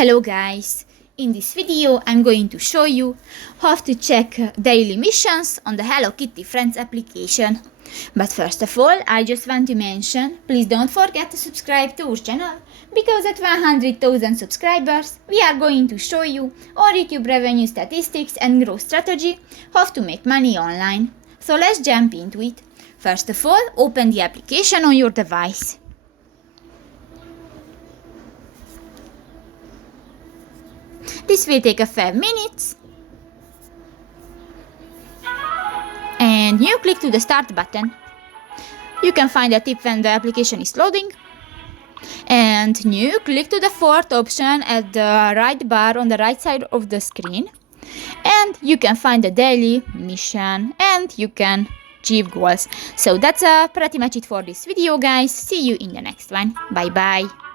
Hello guys, in this video I'm going to show you how to check daily missions on the Hello Kitty Friends application. But first of all, I just want to mention, please don't forget to subscribe to our channel, because at 100,000 subscribers we are going to show you our YouTube revenue statistics and growth strategy, how to make money online. So let's jump into it. First of all, open the application on your device. This will take a 5 minutes. And you click to the start button. You can find a tip when the application is loading. And you click to the fourth option at the right bar on the right side of the screen. And you can find the daily mission and you can achieve goals. So that's pretty much it for this video, guys. See you in the next one. Bye bye.